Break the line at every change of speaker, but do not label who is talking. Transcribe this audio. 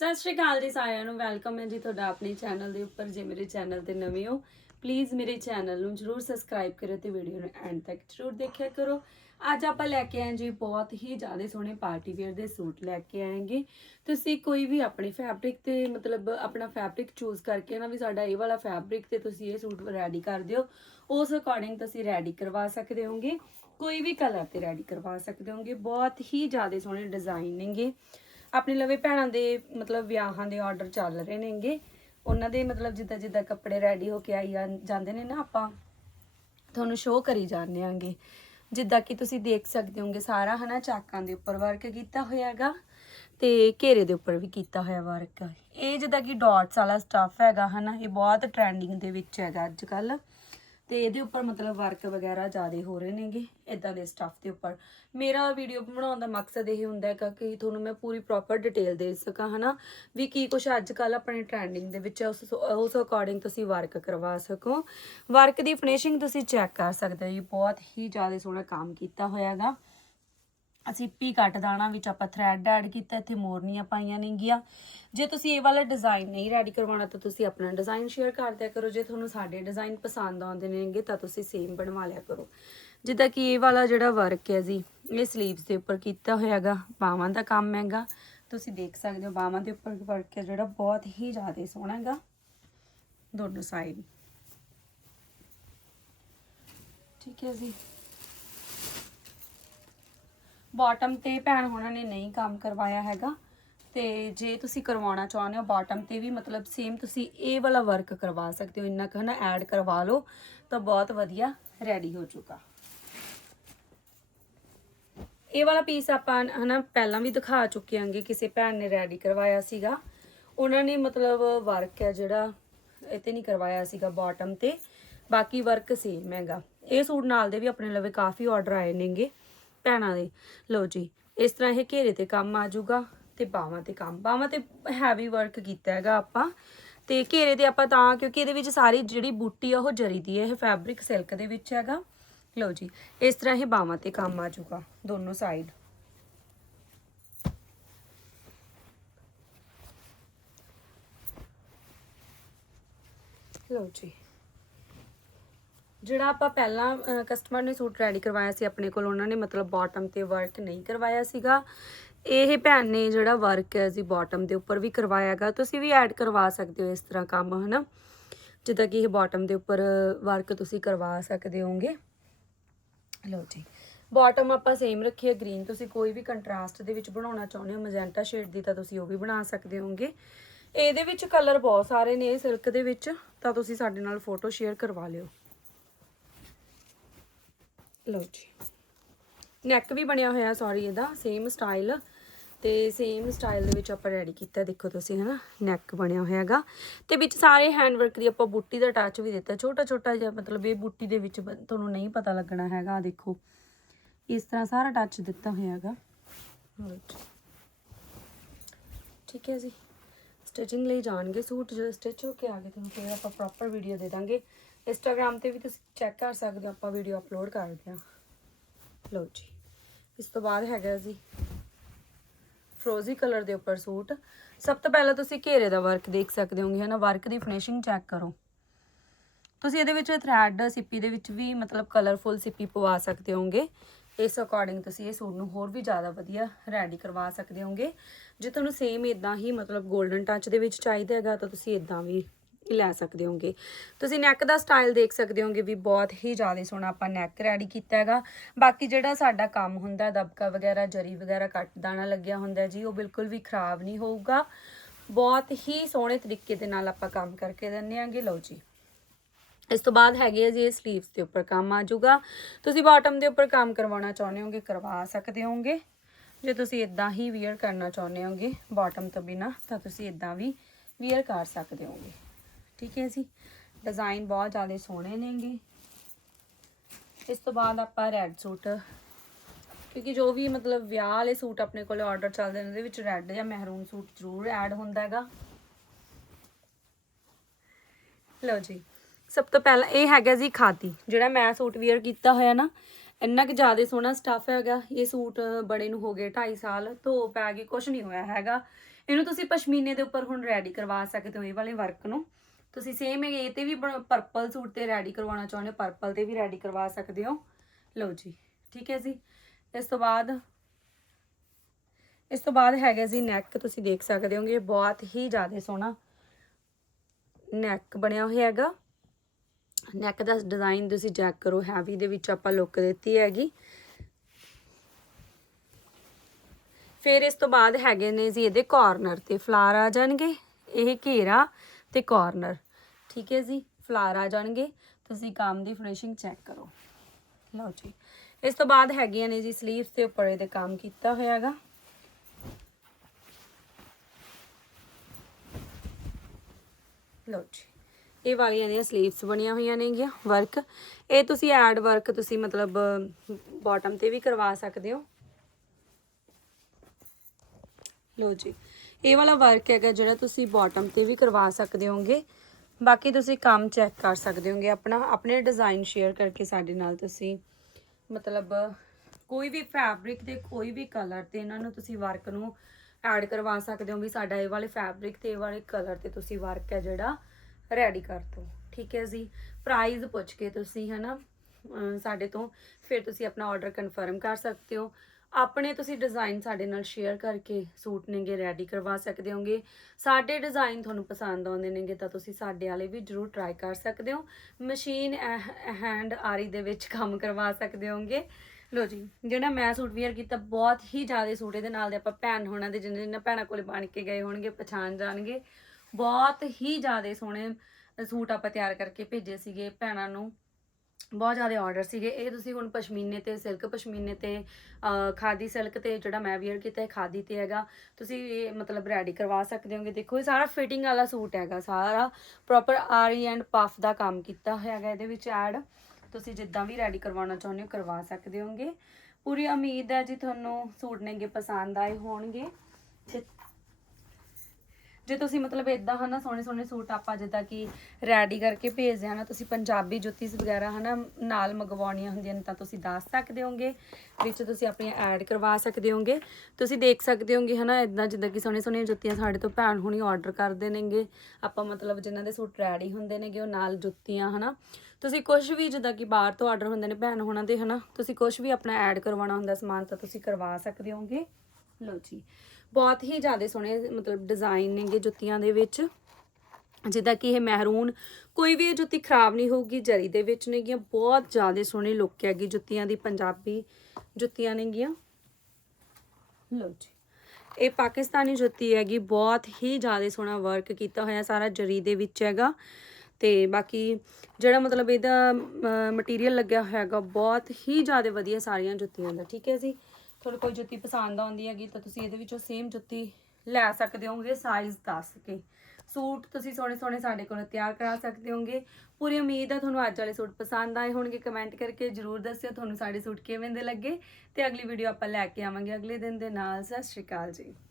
ਸਤਿ ਸ਼੍ਰੀ ਅਕਾਲ ਜੀ ਸਾਰਿਆਂ ਨੂੰ, ਵੈਲਕਮ ਹੈ ਜੀ ਤੁਹਾਡਾ ਆਪਣੇ ਚੈਨਲ ਦੇ ਉੱਪਰ, ਜੇ ਮੇਰੇ ਚੈਨਲ ਤੇ ਨਵੇਂ ਹੋ ਪਲੀਜ਼ ਮੇਰੇ ਚੈਨਲ ਨੂੰ ਜਰੂਰ ਸਬਸਕ੍ਰਾਈਬ ਕਰਿਓ ਤੇ ਵੀਡੀਓ ਨੂੰ ਐਂਡ ਤੱਕ ਜਰੂਰ ਦੇਖਿਆ ਕਰੋ। ਅੱਜ ਆਪਾਂ ਲੈ ਕੇ ਆਏ ਜੀ ਬਹੁਤ ਹੀ ਜ਼ਿਆਦਾ ਸੋਹਣੇ ਪਾਰਟੀ ਵੇਅਰ ਦੇ ਸੂਟ ਲੈ ਕੇ ਆਏਗੇ। ਤੁਸੀਂ ਕੋਈ ਵੀ ਆਪਣੀ ਫੈਬਰਿਕ ਤੇ ਮਤਲਬ ਆਪਣਾ ਫੈਬਰਿਕ ਚੂਜ਼ ਕਰਕੇ ਨਾ ਵੀ ਸਾਡਾ ਇਹ ਵਾਲਾ ਫੈਬਰਿਕ ਤੇ ਤੁਸੀਂ ਇਹ ਸੂਟ ਰੈਡੀ ਕਰ ਦਿਓ, ਉਸ ਅਕੋਰਡਿੰਗ ਤੁਸੀਂ ਰੈਡੀ ਕਰਵਾ ਸਕਦੇ ਹੋਗੇ। ਕੋਈ ਵੀ ਕਲਰ ਤੇ ਰੈਡੀ ਕਰਵਾ ਸਕਦੇ ਹੋਗੇ। ਬਹੁਤ ਹੀ ਜ਼ਿਆਦਾ ਸੋਹਣੇ ਡਿਜ਼ਾਈਨ ਨੇਗੇ। ਆਪਣੇ ਲਵੇ ਭੈਣਾਂ ਦੇ ਮਤਲਬ ਵਿਆਹਾਂ ਦੇ ਆਰਡਰ ਚੱਲ ਰਹੇ ਨੇਗੇ। ਉਹਨਾਂ ਦੇ ਮਤਲਬ ਜਿੱਦਾਂ ਜਿੱਦਾਂ ਕੱਪੜੇ ਰੈਡੀ ਹੋ ਕੇ ਆਈ ਜਾਂ- ਜਾਂਦੇ ਨੇ ਨਾ ਆਪਾਂ, ਤੁਹਾਨੂੰ ਸ਼ੋਅ ਕਰੀ ਜਾਂਦੇ ਆਂਗੇ। ਜਿੱਦਾਂ ਕਿ ਤੁਸੀਂ ਦੇਖ ਸਕਦੇ ਹੋਗੇ, ਸਾਰਾ ਹਨਾ ਚਾਕਾਂ ਦੇ ਉੱਪਰ ਵਰਕ ਕੀਤਾ ਹੋਇਆਗਾ ਤੇ ਘੇਰੇ ਦੇ ਉੱਪਰ ਵੀ ਕੀਤਾ ਹੋਇਆ ਵਰਕ ਇਹ ਜਿੱਦਾਂ ਕਿ ਡਾਟਸ ਵਾਲਾ ਸਟੱਫ ਹੈਗਾ ਹਨਾ, ਇਹ ਬਹੁਤ ਟ੍ਰੈਂਡਿੰਗ ਦੇ ਵਿੱਚ ਹੈਗਾ ਅੱਜ ਕੱਲ ਤੇ ਇਹਦੇ ਉੱਪਰ ਮਤਲਬ ਵਰਕ ਵਗੈਰਾ ਜ਼ਿਆਦਾ ਹੋ ਰਹੇ ਨੇਗੇ ਇਦਾਂ ਦੇ ਸਟੱਫ ਦੇ ਉੱਪਰ। ਮੇਰਾ ਵੀਡੀਓ ਬਣਾਉਣ ਦਾ ਮਕਸਦ ਇਹ ਹੁੰਦਾ ਹੈ ਕਿ ਤੁਹਾਨੂੰ ਮੈਂ ਪੂਰੀ ਪ੍ਰੋਪਰ ਡਿਟੇਲ ਦੇ ਸਕਾਂ, ਹਨਾ? ਵੀ ਕੀ ਕੁਝ ਅੱਜ ਕੱਲ ਆਪਣੇ ਟ੍ਰੈਂਡਿੰਗ ਦੇ ਵਿੱਚ ਉਸ ਉਸ ਅਕੋਰਡਿੰਗ ਤੁਸੀਂ ਵਰਕ ਕਰਵਾ ਸਕੋ। ਵਰਕ ਦੀ ਫਿਨਿਸ਼ਿੰਗ ਤੁਸੀਂ ਚੈੱਕ ਕਰ ਸਕਦੇ ਹੋ ਜੀ ਬਹੁਤ ਹੀ ਜ਼ਿਆਦਾ ਸੋਹਣਾ ਕੰਮ ਕੀਤਾ ਹੋਇਆਗਾ ਅਸੀਂ ਪੀ ਕੱਟ ਦਾਣਾ ਵਿੱਚ ਆਪਾਂ ਥ੍ਰੈਡ ਐਡ ਕੀਤਾ, ਇੱਥੇ ਮੋਰਨੀਆਂ ਪਾਈਆਂ ਨੇਗੀਆਂ ਜੇ ਤੁਸੀਂ ਇਹ ਵਾਲਾ ਡਿਜ਼ਾਈਨ ਨਹੀਂ ਰੈਡੀ ਕਰਵਾਉਣਾ, ਤਾਂ ਤੁਸੀਂ ਆਪਣਾ ਡਿਜ਼ਾਈਨ ਸ਼ੇਅਰ ਕਰ ਦਿਆ ਕਰੋ। ਜੇ ਤੁਹਾਨੂੰ ਸਾਡੇ ਡਿਜ਼ਾਈਨ ਪਸੰਦ ਆਉਂਦੇ ਨੇਗੇ, ਤਾਂ ਤੁਸੀਂ ਸੇਮ ਬਣਵਾ ਲਿਆ ਕਰੋ। ਜਿੱਦਾਂ ਕਿ ਇਹ ਵਾਲਾ ਜਿਹੜਾ ਵਰਕ ਹੈ ਜੀ, ਇਹ ਸਲੀਵਸ ਦੇ ਉੱਪਰ ਕੀਤਾ ਹੋਇਆਗਾ ਬਾਹਾਂ ਦਾ ਕੰਮ ਹੈਗਾ। ਤੁਸੀਂ ਦੇਖ ਸਕਦੇ ਹੋ, ਬਾਹਾਂ ਦੇ ਉੱਪਰ ਵਰਕ ਹੈ ਜਿਹੜਾ ਬਹੁਤ ਹੀ ਜ਼ਿਆਦਾ ਸੋਹਣਾ ਹੈਗਾ। ਦੋਨੋਂ ਸਾਈਡ ਠੀਕ ਹੈ ਜੀ। ਬਾਟਮ ਤੇ ਭੈਣ ਹੋਣਾ ਨੇ ਨਹੀਂ ਕੰਮ ਕਰਵਾਇਆ ਹੈਗਾ। ਤੇ ਜੇ ਤੁਸੀਂ ਕਰਵਾਉਣਾ ਚਾਹੁੰਦੇ ਹੋ ਬਾਟਮ ਤੇ ਵੀ ਮਤਲਬ ਸੇਮ ਤੁਸੀਂ ਇਹ ਵਾਲਾ ਵਰਕ ਕਰਵਾ ਸਕਦੇ ਹੋ। ਇੰਨਾ ਕੁ ਹਨਾ ਐਡ ਕਰਵਾ ਲਓ, ਤਾਂ ਬਹੁਤ ਵਧੀਆ ਰੈਡੀ ਹੋ ਚੁੱਕਾ ਇਹ ਵਾਲਾ ਪੀਸ ਆਪਾਂ ਹਨਾ ਪਹਿਲਾਂ ਵੀ ਦਿਖਾ ਚੁੱਕੇ ਆਂਗੇ ਕਿਸੇ ਭੈਣ ਨੇ ਰੈਡੀ ਕਰਵਾਇਆ ਸੀਗਾ। ਉਹਨਾਂ ਨੇ ਮਤਲਬ ਵਰਕ ਹੈ ਜਿਹੜਾ ਇਹ ਤੇ ਨਹੀਂ ਕਰਵਾਇਆ ਸੀਗਾ ਬਾਟਮ ਤੇ। ਬਾਕੀ ਵਰਕ ਸੇਮ ਹੈਗਾ। ਇਹ ਸੂਟ ਨਾਲ ਦੇ ਵੀ ਆਪਣੇ ਲਵੇ ਕਾਫੀ ਆਰਡਰ ਆਏ ਨੇਗੇ। ਭੈਣਾਂ ਦੇ। ਲਓ ਜੀ, ਇਸ ਤਰ੍ਹਾਂ ਇਹ ਘੇਰੇ ਤੇ ਕੰਮ ਆ ਜਾਊਗਾ ਤੇ ਬਾਹਾਂ ਤੇ ਕੰਮ। ਬਾਹਾਂ ਤੇ ਹੈਵੀ ਵਰਕ ਕੀਤਾ ਹੈਗਾ ਆਪਾਂ। ਤੇ ਘੇਰੇ ਤੇ ਆਪਾਂ ਤਾਂ, ਕਿਉਂਕਿ ਇਹਦੇ ਵਿੱਚ ਸਾਰੀ ਜਿਹੜੀ ਬੂਟੀ ਆ, ਉਹ ਜਰੀ ਦੀ ਹੈ। ਇਹ ਫੈਬਰਿਕ ਸਿਲਕ ਦੇ ਵਿੱਚ ਹੈਗਾ। ਲਓ ਜੀ, ਇਸ ਤਰ੍ਹਾਂ ਇਹ ਬਾਹਾਂ ਤੇ ਕੰਮ ਆ ਜਾਊਗਾ, ਦੋਨੋਂ ਸਾਈਡ ਲਓ ਜੀ। ਜਿਹੜਾ ਆਪਾਂ ਪਹਿਲਾਂ ਕਸਟਮਰ ਨੇ ਸੂਟ ਰੈਡੀ ਕਰਵਾਇਆ ਸੀ ਆਪਣੇ ਕੋਲ, ਉਹਨਾਂ ਨੇ ਮਤਲਬ ਬਾਟਮ ਤੇ ਵਰਕ ਨਹੀਂ ਕਰਵਾਇਆ ਸੀਗਾ। ਇਹ ਭੈਣ ਨੇ ਜਿਹੜਾ ਵਰਕ ਹੈ ਜੀ ਬਾਟਮ ਦੇ ਉੱਪਰ ਵੀ ਕਰਵਾਇਆਗਾ ਤੁਸੀਂ ਵੀ ਐਡ ਕਰਵਾ ਸਕਦੇ ਹੋ ਇਸ ਤਰ੍ਹਾਂ ਕੰਮ, ਹਨਾ? ਜਿੱਦਾਂ ਕਿ ਇਹ ਬਾਟਮ ਦੇ ਉੱਪਰ ਵਰਕ ਤੁਸੀਂ ਕਰਵਾ ਸਕਦੇ ਹੋਗੇ ਲਓ ਜੀ ਬਾਟਮ ਆਪਾਂ ਸੇਮ ਰੱਖੀ ਹੈ ਗ੍ਰੀਨ ਤੁਸੀਂ ਕੋਈ ਵੀ ਕੰਟਰਾਸਟ ਦੇ ਵਿੱਚ ਬਣਾਉਣਾ ਚਾਹੁੰਦੇ ਹੋ ਮੈਜੈਂਟਾ ਸ਼ੇਡ ਦੀ ਤਾਂ ਤੁਸੀਂ ਉਹ ਵੀ ਬਣਾ ਸਕਦੇ ਹੋਗੇ ਇਹਦੇ ਵਿੱਚ ਕਲਰ ਬਹੁਤ ਸਾਰੇ ਨੇ ਸਿਲਕ ਦੇ ਵਿੱਚ, ਤਾਂ ਤੁਸੀਂ ਸਾਡੇ ਨਾਲ ਫੋਟੋ ਸ਼ੇਅਰ ਕਰਵਾ ਲਿਓ। ਲਓ ਜੀ। ਨੈਕ ਵੀ ਬਣਿਆ ਹੋਇਆ ਸੌਰੀ ਇਹਦਾ ਸੇਮ ਸਟਾਈਲ ਤੇ ਸੇਮ ਸਟਾਈਲ ਦੇ ਵਿੱਚ ਆਪਾਂ ਰੈਡੀ ਕੀਤਾ, ਦੇਖੋ ਤੁਸੀਂ, ਹਨਾ? ਨੈਕ ਬਣਿਆ ਹੋਇਆ ਹੈਗਾ। ਤੇ ਵਿੱਚ ਸਾਰੇ ਹੈਂਡ ਵਰਕ ਦੀ ਆਪਾਂ ਬੂਟੀ ਦਾ ਟੱਚ ਵੀ ਦਿੱਤਾ। ਛੋਟਾ ਛੋਟਾ ਜਿਹਾ, ਮਤਲਬ ਇਹ ਬੂਟੀ ਦੇ ਵਿੱਚ ਤੁਹਾਨੂੰ ਨਹੀਂ ਪਤਾ ਲੱਗਣਾ ਹੈਗਾ, ਆਹ ਦੇਖੋ। ਇਸ ਤਰ੍ਹਾਂ ਸਾਰਾ ਟੱਚ ਦਿੱਤਾ ਹੋਇਆ ਹੈਗਾ। ਠੀਕ ਹੈ ਜੀ। ਸਟਿਚਿੰਗ ਲਈ ਜਾਣਗੇ ਸੂਟ, ਜਦੋਂ ਸਟਿਚ ਹੋ ਕੇ ਆ ਗਏ, ਤੁਹਾਨੂੰ ਫਿਰ ਆਪਾਂ ਪ੍ਰੋਪਰ ਵੀਡੀਓ ਦੇ ਦਾਂਗੇ। ਇੰਸਟਾਗ੍ਰam ਤੇ ਵੀ ਤੁਸੀਂ ਚੈੱਕ ਕਰ ਸਕਦੇ ਹੋ, ਆਪਾਂ ਵੀਡੀਓ ਅਪਲੋਡ ਕਰਦੇ ਹਾਂ। ਲਓ ਜੀ, ਇਸ ਤੋਂ ਬਾਅਦ ਹੈਗਾ ਜੀ ਫਰੋਜ਼ੀ ਕਲਰ ਦੇ ਉੱਪਰ ਸੂਟ। ਸਭ ਤੋਂ ਪਹਿਲਾਂ ਤੁਸੀਂ ਘੇਰੇ ਦਾ ਵਰਕ ਦੇਖ ਸਕਦੇ ਹੋਗੇ, ਹਨਾ? ਵਰਕ ਦੀ ਫਿਨਿਸ਼ਿੰਗ ਚੈੱਕ ਕਰੋ। ਤੁਸੀਂ ਇਹਦੇ ਵਿੱਚ ਥ੍ਰੈਡ ਸਿੱਪੀ ਦੇ ਵਿੱਚ ਵੀ ਮਤਲਬ ਕਲਰਫੁਲ ਸਿੱਪੀ ਪਵਾ ਸਕਦੇ ਹੋਗੇ। ਇਸ ਅਕੋਰਡਿੰਗ ਤੁਸੀਂ ਇਹ ਸੂਟ ਨੂੰ ਹੋਰ ਵੀ ਜ਼ਿਆਦਾ ਵਧੀਆ ਰੈਡੀ ਕਰਵਾ ਸਕਦੇ ਹੋਗੇ। ਜੇ ਤੁਹਾਨੂੰ ਸੇਮ ਇਦਾਂ ਹੀ ਮਤਲਬ 골ਡਨ ਟੱਚ ਦੇ ਵਿੱਚ ਚਾਹੀਦਾ ਹੈਗਾ, ਤਾਂ ਤੁਸੀਂ ਇਦਾਂ ਵੀ ਲੈ ਸਕਦੇ ਹੋਗੇ। ਤੁਸੀਂ ਨੈਕ ਦਾ ਸਟਾਈਲ ਦੇਖ ਸਕਦੇ ਹੋਗੇ ਵੀ ਬਹੁਤ ਹੀ ਜ਼ਿਆਦਾ ਸੋਹਣਾ ਆਪਾਂ ਨੈਕ ਰੈਡੀ ਕੀਤਾ ਹੈਗਾ। ਬਾਕੀ ਜਿਹੜਾ ਸਾਡਾ ਕੰਮ ਹੁੰਦਾ, ਦਬਕਾ ਵਗੈਰਾ, ਜਰੀ ਵਗੈਰਾ, ਕੱਟ ਦਾਣਾ ਲੱਗਿਆ ਹੁੰਦਾ ਜੀ, ਉਹ ਬਿਲਕੁਲ ਵੀ ਖਰਾਬ ਨਹੀਂ ਹੋਊਗਾ। ਬਹੁਤ ਹੀ ਸੋਹਣੇ ਤਰੀਕੇ ਦੇ ਨਾਲ ਆਪਾਂ ਕੰਮ ਕਰਕੇ ਦਿੰਨੇ ਆਂਗੇ ਲਓ ਜੀ। ਇਸ ਤੋਂ ਬਾਅਦ ਹੈਗੇ ਆ ਜੀ ਇਹ ਸਲੀਵਸ ਦੇ ਉੱਪਰ ਕੰਮ ਆ ਜਾਊਗਾ। ਤੁਸੀਂ ਬਾਟਮ ਦੇ ਉੱਪਰ ਕੰਮ ਕਰਵਾਉਣਾ ਚਾਹੁੰਦੇ ਹੋਗੇ, ਕਰਵਾ ਸਕਦੇ ਹੋਗੇ। ਜੇ ਤੁਸੀਂ ਇਦਾਂ ਹੀ ਵੇਅਰ ਕਰਨਾ ਚਾਹੁੰਦੇ ਹੋਗੇ ਬਾਟਮ ਤੋਂ ਬਿਨਾ, ਤਾਂ ਤੁਸੀਂ ਇਦਾਂ ਵੀ ਵੇਅਰ ਕਰ ਸਕਦੇ ਹੋਗੇ। ਠੀਕ ਹੈ ਜੀ। ਡਿਜ਼ਾਈਨ ਬਹੁਤ ਜ਼ਿਆਦਾ ਸੋਹਣੇ ਨੇਗੇ। ਇਸ ਤੋਂ ਬਾਅਦ ਆਪਾਂ ਰੈੱਡ ਸੂਟ ਕਿਉਂਕਿ ਜੋ ਵੀ ਮਤਲਬ ਵਿਆਹ ਵਾਲੇ ਸੂਟ ਆਪਣੇ ਕੋਲ ਆਰਡਰ ਚੱਲਦੇ ਨੇ, ਉਹਦੇ ਵਿੱਚ ਰੈੱਡ ਜਾਂ ਮਹਿਰੂਨ ਸੂਟ ਜ਼ਰੂਰ ਐਡ ਹੁੰਦਾ ਹੈਗਾ। ਲਓ ਜੀ। ਸਭ ਤੋਂ ਪਹਿਲਾਂ ਇਹ ਹੈਗਾ ਜੀ ਖਾਦੀ ਜਿਹੜਾ ਮੈਂ ਸੂਟ ਵੇਅਰ ਕੀਤਾ ਹੋਇਆ ਨਾ, ਇੰਨਾ ਕਿ ਜ਼ਿਆਦਾ ਸੋਹਣਾ ਸਟੱਫ ਹੈਗਾ। ਇਹ ਸੂਟ ਬੜੇ ਨੂੰ ਹੋ ਗਏ 2.5 ਸਾਲ, ਧੋ ਪੈ ਗਈ ਕੁਝ ਨਹੀਂ ਹੋਇਆ ਹੈਗਾ। ਇਹਨੂੰ ਤੁਸੀਂ ਪਸ਼ਮੀਨੇ ਦੇ ਉੱਪਰ ਹੁਣ ਰੈਡੀ ਕਰਵਾ ਸਕਦੇ ਹੋ, ਇਹ ਵਾਲੇ ਵਰਕ ਨੂੰ। ਤੁਸੀਂ ਸੇਮ ਇਹ ਤੇ ਵੀ ਪਰਪਲ ਸੂਟ ਤੇ ਰੈਡੀ ਕਰਵਾਉਣਾ ਚਾਹੁੰਦੇ ਹੋ ਪਰਪਲ ਤੇ ਵੀ ਰੈਡੀ ਕਰਵਾ ਸਕਦੇ ਹੋ। ਲਓ ਜੀ, ਠੀਕ ਹੈ ਜੀ। ਇਸ ਤੋਂ ਬਾਅਦ, ਇਸ ਤੋਂ ਬਾਅਦ ਹੈਗਾ ਜੀ ਨੈਕ ਤੁਸੀਂ ਦੇਖ ਸਕਦੇ ਹੋਗੇ, ਬਹੁਤ ਹੀ ਜ਼ਿਆਦਾ ਸੋਹਣਾ ਨੈਕ ਬਣਿਆ ਹੋਇਆ ਹੈਗਾ। ਨੈਕ ਦਾ ਡਿਜ਼ਾਈਨ ਤੁਸੀਂ ਚੈੱਕ ਕਰੋ ਹੈਵੀ ਦੇ ਵਿੱਚ ਆਪਾਂ ਲੁੱਕ ਦਿੱਤੀ ਹੈਗੀ। ਫਿਰ ਇਸ ਤੋਂ ਬਾਅਦ ਹੈਗੇ ਨੇ ਜੀ ਇਹਦੇ ਕਾਰਨਰ ਤੇ, ਫਲਾਰ ਆ ਜਾਣਗੇ, ਇਹ ਘੇਰਾ। ਤੇ ਕਾਰਨਰ ਠੀਕ ਹੈ ਜੀ? ਫਲਾਰ ਆ ਜਾਣਗੇ। ਤੁਸੀਂ ਕੰਮ ਦੀ ਫਿਨਿਸ਼ਿੰਗ ਚੈੱਕ ਕਰੋ। ਲਓ ਜੀ। ਇਸ ਤੋਂ ਬਾਅਦ ਹੈਗੀਆਂ ਨੇ ਜੀ 슬ੀਵਸ ਤੇ ਉੱਪਰ ਇਹਦੇ ਕੰਮ ਕੀਤਾ ਹੋਇਆ ਹੈਗਾ ਲਓ ਜੀ। ਇਹ ਵਾਲੀਆਂ ਦੀਆਂ 슬ੀਵਸ ਬਣੀਆਂ ਹੋਈਆਂ ਨੇਗੀਆਂ ਵਰਕ ਇਹ ਤੁਸੀਂ ਐਡ ਵਰਕ ਤੁਸੀਂ ਮਤਲਬ ਬਾਟਮ ਤੇ ਵੀ ਕਰਵਾ ਸਕਦੇ ਹੋ। ਲਓ ਜੀ। ਇਹ ਵਾਲਾ ਵਰਕ ਹੈਗਾ ਜਿਹੜਾ ਤੁਸੀਂ ਬਾਟਮ ਤੇ ਵੀ ਕਰਵਾ ਸਕਦੇ ਹੋਗੇ। ਬਾਕੀ ਤੁਸੀਂ ਕੰਮ ਚੈੱਕ ਕਰ ਸਕਦੇ ਹੋਗੇ। ਆਪਣਾ, ਆਪਣੇ ਡਿਜ਼ਾਈਨ ਸ਼ੇਅਰ ਕਰਕੇ ਸਾਡੇ ਨਾਲ ਤੁਸੀਂ ਮਤਲਬ ਕੋਈ ਵੀ ਫੈਬਰਿਕ ਤੇ ਕੋਈ ਵੀ ਕਲਰ ਤੇ ਇਹਨਾਂ ਨੂੰ ਤੁਸੀਂ ਵਰਕ ਨੂੰ ਐਡ ਕਰਵਾ ਸਕਦੇ ਹੋ ਵੀ ਸਾਡਾ ਇਹ ਵਾਲੇ ਫੈਬਰਿਕ ਤੇ, ਇਹ ਵਾਲੇ ਕਲਰ ਤੇ ਤੁਸੀਂ ਵਰਕ ਹੈ ਜਿਹੜਾ ਰੈਡੀ ਕਰ ਦਿਓ। ਠੀਕ ਹੈ ਜੀ? ਪ੍ਰਾਈਸ ਪੁੱਛ ਕੇ ਤੁਸੀਂ, ਹਨਾ? ਅਮ ਸਾਡੇ ਤੋਂ ਫਿਰ ਤੁਸੀਂ ਆਪਣਾ ਆਰਡਰ ਕਨਫਰਮ ਕਰ ਸਕਦੇ ਹੋ। ਆਪਣੇ ਤੁਸੀਂ ਡਿਜ਼ਾਈਨ ਸਾਡੇ ਨਾਲ ਸ਼ੇਅਰ ਕਰਕੇ ਸੂਟ ਨੇਗੇ ਰੈਡੀ ਕਰਵਾ ਸਕਦੇ ਹੋਗੇ। ਸਾਡੇ ਡਿਜ਼ਾਈਨ ਤੁਹਾਨੂੰ ਪਸੰਦ ਆਉਂਦੇ ਨੇਗੇ ਤਾਂ ਤੁਸੀਂ ਸਾਡੇ ਵਾਲੇ ਵੀ ਜਰੂਰ ਟਰਾਈ ਕਰ ਸਕਦੇ ਹੋ। ਮਸ਼ੀਨ ਹੈਂਡ ਆਰੀ ਦੇ ਵਿੱਚ ਕੰਮ ਕਰਵਾ ਸਕਦੇ ਹੋਗੇ। ਲੋ ਜੀ, ਜਿਹੜਾ ਮੈਂ ਸੂਟ ਵੇਅਰ ਕੀਤਾ, ਬਹੁਤ ਹੀ ਜ਼ਿਆਦਾ ਸੂਟ ਇਹਦੇ ਨਾਲ ਦੇ ਆਪਾਂ ਭੈਣ ਹੋਣਾ ਦੇ ਜਿੰਨੇ ਜਿੰਨੇ ਭੈਣਾਂ ਕੋਲੇ ਬਣ ਕੇ ਗਏ ਹੋਣਗੇ, ਪਛਾਣ ਜਾਣਗੇ। ਬਹੁਤ ਹੀ ਜ਼ਿਆਦਾ ਸੋਹਣੇ ਸੂਟ ਆਪਾਂ ਤਿਆਰ ਕਰਕੇ ਭੇਜੇ ਸੀਗੇ ਭੈਣਾਂ ਨੂੰ। ਬਹੁਤ ਜ਼ਿਆਦਾ ਆਰਡਰ ਸੀਗੇ। ਇਹ ਤੁਸੀਂ ਹੁਣ ਪਸ਼ਮੀਨੇ ਤੇ ਸਿਲਕ ਪਸ਼ਮੀਨੇ ਤੇ ਖਾਦੀ ਸਿਲਕ ਤੇ ਜਿਹੜਾ ਮੈਂ ਵੇਅਰ ਕੀਤਾ ਹੈ ਖਾਦੀ ਤੇ ਹੈਗਾ। ਤੁਸੀਂ ਇਹ ਮਤਲਬ ਰੈਡੀ ਕਰਵਾ ਸਕਦੇ ਹੋਗੇ। ਦੇਖੋ, ਇਹ ਸਾਰਾ ਫਿਟਿੰਗ ਵਾਲਾ ਸੂਟ ਹੈਗਾ। ਸਾਰਾ ਪ੍ਰੋਪਰ ਆਰੀ ਐਂਡ ਪਫ ਦਾ ਕੰਮ ਕੀਤਾ ਹੋਇਆ ਹੈਗਾ। ਇਹਦੇ ਵਿੱਚ ਐਡ ਤੁਸੀਂ ਜਿੱਦਾਂ ਵੀ ਰੈਡੀ ਕਰਵਾਉਣਾ ਚਾਹੁੰਦੇ ਹੋ, ਕਰਵਾ ਸਕਦੇ ਹੋਗੇ। ਪੂਰੀ ਉਮੀਦ ਹੈ ਜੀ ਤੁਹਾਨੂੰ ਸੂਟ ਨੇਗੇ ਪਸੰਦ ਆਏ ਹੋਣਗੇ। ਤੇ ਜੇ ਤੁਸੀਂ ਮਤਲਬ ਇਦਾਂ ਹਨਾ ਸੋਹਣੇ ਸੋਹਣੇ ਸੂਟ ਆਪਾਂ ਜਿੱਦਾਂ ਕਿ ਰੈਡੀ ਕਰਕੇ ਭੇਜਦੇ ਆ ਨਾ, ਤੁਸੀਂ ਪੰਜਾਬੀ ਜੁੱਤੀਸ ਵਗੈਰਾ ਹਨਾ ਨਾਲ ਮੰਗਵਾਉਣੀਆਂ ਹੁੰਦੀਆਂ ਨੇ ਤਾਂ ਤੁਸੀਂ ਦੱਸ ਸਕਦੇ ਹੋਗੇ, ਵਿੱਚ ਤੁਸੀਂ ਆਪਣੀਆਂ ਐਡ ਕਰਵਾ ਸਕਦੇ ਹੋਗੇ। ਤੁਸੀਂ ਦੇਖ ਸਕਦੇ ਹੋਗੇ ਹਨਾ ਇਦਾਂ ਜਿੱਦਾਂ ਕਿ ਸੋਹਣੇ ਸੋਹਣੀਆਂ ਜੁੱਤੀਆਂ ਸਾਡੇ ਤੋਂ ਭੈਣ ਹੁਣੀ ਆਰਡਰ ਕਰਦੇ ਨੇਗੇ। ਆਪਾਂ ਮਤਲਬ ਜਿਨ੍ਹਾਂ ਦੇ ਸੂਟ ਰੈਡੀ ਹੁੰਦੇ ਨੇਗੇ, ਉਹ ਨਾਲ ਜੁੱਤੀਆਂ ਹਨਾ। ਤੁਸੀਂ ਕੁਝ ਵੀ ਜਿੱਦਾਂ ਕਿ ਬਾਹਰ ਤੋਂ ਆਰਡਰ ਹੁੰਦੇ ਨੇ ਭੈਣ ਹੋਣਾ ਦੇ ਹਨਾ, ਤੁਸੀਂ ਕੁਝ ਵੀ ਆਪਣਾ ਐਡ ਕਰਵਾਉਣਾ ਹੁੰਦਾ ਸਮਾਨ ਤਾਂ ਤੁਸੀਂ ਕਰਵਾ ਸਕਦੇ ਹੋਗੇ। ਲਓ ਜੀ। ਬਹੁਤ ਹੀ ਜ਼ਿਆਦਾ ਸੋਹਣੇ, ਮਤਲਬ ਡਿਜ਼ਾਈਨ ਨੇਗੇ ਜੁੱਤੀਆਂ ਦੇ ਵਿੱਚ। ਜਿੱਦਾਂ ਕਿ ਇਹ ਮਹਿਰੂਨ, ਕੋਈ ਵੀ ਇਹ ਜੁੱਤੀ ਖਰਾਬ ਨਹੀਂ ਹੋਊਗੀ, ਜਰੀ ਦੇ ਵਿੱਚ ਨੇਗੀਆਂ। ਬਹੁਤ ਜ਼ਿਆਦਾ ਸੋਹਣੇ ਲੁੱਕ ਹੈਗੀ ਜੁੱਤੀਆਂ ਦੀ, ਪੰਜਾਬੀ ਜੁੱਤੀਆਂ ਨੇਗੀਆਂ। ਲਓ ਜੀ। ਇਹ ਪਾਕਿਸਤਾਨੀ ਜੁੱਤੀ ਹੈਗੀ, ਬਹੁਤ ਹੀ ਜ਼ਿਆਦਾ ਸੋਹਣਾ ਵਰਕ ਕੀਤਾ ਹੋਇਆ ਸਾਰਾ ਜਰੀ ਦੇ ਵਿੱਚ ਹੈਗਾ। ਤੇ ਬਾਕੀ ਜਿਹੜਾ ਮਤਲਬ ਇਹਦਾ ਮਟੀਰੀਅਲ ਲੱਗਿਆ ਹੋਇਆ ਹੈਗਾ, ਬਹੁਤ ਹੀ ਜ਼ਿਆਦਾ ਵਧੀਆ ਸਾਰੀਆਂ ਜੁੱਤੀਆਂ ਦਾ, ਠੀਕ ਹੈ ਜੀ? ਤੁਹਾਨੂੰ ਕੋਈ ਜੁੱਤੀ ਪਸੰਦ ਆਉਂਦੀ ਹੈਗੀ ਤਾਂ ਤੁਸੀਂ ਇਹਦੇ ਵਿੱਚੋਂ ਸੇਮ ਜੁੱਤੀ ਲੈ ਸਕਦੇ ਹੋਗੇ ਸਾਈਜ਼ ਦੱਸ ਕੇ। ਸੂਟ ਤੁਸੀਂ ਸੋਹਣੇ ਸੋਹਣੇ ਸਾਡੇ ਕੋਲੋਂ ਤਿਆਰ ਕਰਾ ਸਕਦੇ ਹੋਗੇ ਪੂਰੀ ਉਮੀਦ ਹੈ ਤੁਹਾਨੂੰ ਅੱਜ ਵਾਲੇ ਸੂਟ ਪਸੰਦ ਆਏ ਹੋਣਗੇ। ਕਮੈਂਟ ਕਰਕੇ ਜਰੂਰ ਦੱਸਿਓ ਤੁਹਾਨੂੰ ਸਾਡੇ ਸੂਟ ਕਿਵੇਂ ਦੇ ਲੱਗੇ ਤੇ ਅਗਲੀ ਵੀਡੀਓ ਆਪਾਂ ਲੈ ਕੇ ਆਵਾਂਗੇ। ਅਗਲੇ ਦਿਨ ਦੇ ਨਾਲ ਸਤਿ ਸ਼੍ਰੀ ਅਕਾਲ ਜੀ।